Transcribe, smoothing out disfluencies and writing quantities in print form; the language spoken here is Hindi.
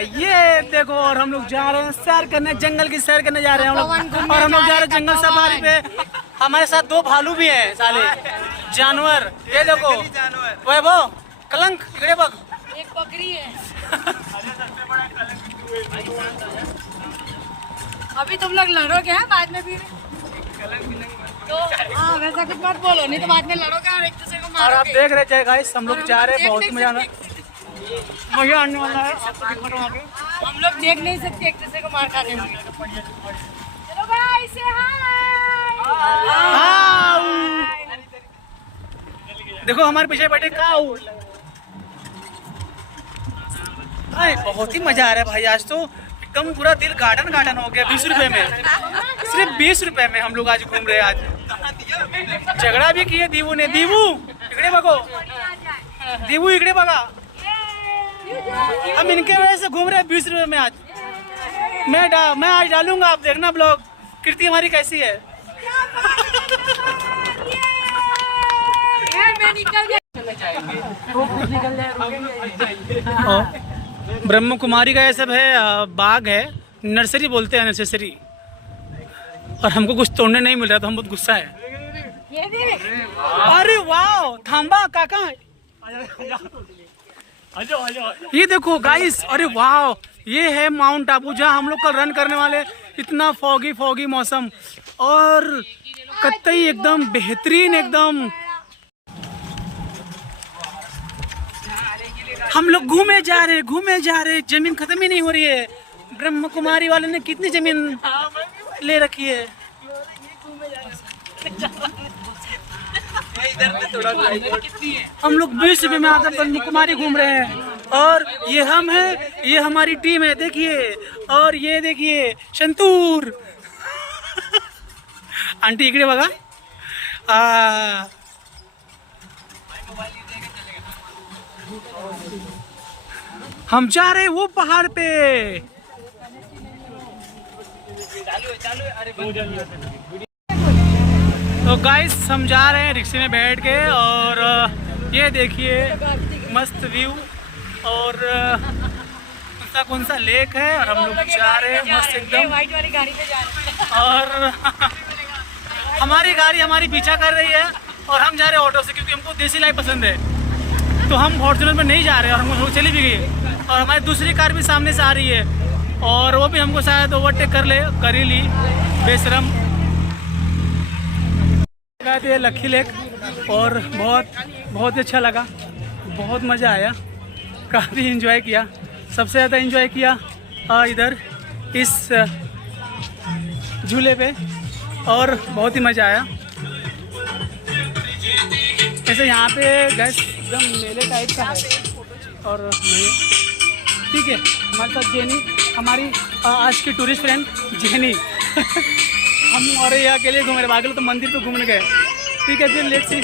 ये देखो, और हम लोग जा रहे हैं सैर करने, जंगल की सैर करने जा रहे हैं हम लोग। और हम लोग जा रहे हैं जंगल सफारी पे। हमारे साथ 2 भालू भी हैं साले जानवर। ये देखो वैभव, कलंक, इकड़े बग, एक बकरी है। अभी तुम लोग लड़ोगे हैं बाद में भी तो हाँ वैसा कुछ मत बोलो, नहीं तो बाद में लड़ोगे और एक दूसरे को और मारोगे। आप देख रहे थे गाइस, हम लोग जा रहे हैं, बहुत मजा आने वाला है। हम लोग देख नहीं सकते एक दूसरे को मार खाने में। चलो गाइस से हाय। देखो हमारे पीछे बैठे काऊ। भाई बहुत ही मजा आ रहा है भाई, आज तो एकदम पूरा दिल गार्डन गार्डन हो गया। 20 रुपए में, सिर्फ 20 रुपए में हम लोग आज घूम रहे हैं। आज झगड़ा भी किए दीवू ने। दीवू इकड़े बगो, दीवू इकड़े बगा। हम इनके वजह से घूम रहे हैं 20 रुपए में आज। मैं आज डालूंगा, आप देखना ब्लॉग, कीर्ति हमारी कैसी है। ब्रह्म कुमारी का ये सब है, बाग है, नर्सरी बोलते हैं, नर्सरी। और हमको कुछ तोड़ने नहीं मिल रहा तो हम बहुत गुस्सा है। अरे वाह, थांबा काका, ये देखो गाइस, अरे वाह, ये है माउंट आबू जहाँ हम लोग कल रन करने वाले। इतना फॉगी मौसम और कतई एकदम बेहतरीन एकदम। हम लोग घूमे जा रहे, जमीन खत्म ही नहीं हो रही है। ब्रह्म कुमारी वाले ने कितनी जमीन ले रखी है। हम लोग 20 रुपए में आकर ब्रह्म कुमारी घूम रहे हैं। और ये हम हैं, ये हमारी टीम है, देखिए। और ये देखिए संतूर आंटी इकड़े बगा। हम जा रहे हैं वो पहाड़ पे। तो गाइस हम जा रहे हैं रिक्शे में बैठ के, और ये देखिए मस्त व्यू, और कौन सा लेक है, और हम लोग जा रहे हैं मस्त एकदम। व्हाइट वाली गाड़ी पे जा रहे हैं। और हमारी गाड़ी हमारी पीछा कर रही है, और हम जा रहे हैं ऑटो से, क्योंकि हमको देसी लाइफ पसंद है। तो हम फॉर्च्यूनर में नहीं जा रहे हैं, और हम चली भी गई। और हमारी दूसरी कार भी सामने से आ रही है, और वो भी हमको शायद ओवरटेक कर ही ली, बेशरम। गए थे लक्की लेक, और बहुत अच्छा लगा, बहुत मज़ा आया, काफ़ी एंजॉय किया। सबसे ज़्यादा एंजॉय किया इधर इस झूले पे, और बहुत ही मज़ा आया। ऐसे यहाँ पे गैस एकदम मेले टाइप का है। और ठीक है, हमारे साथ जेनी, हमारी आज की टूरिस्ट फ्रेंड जेनी। हम और ये अकेले घूम रहे, बाकी तो मंदिर पे घूमने गए। ठीक है, फिर लेट्स सी।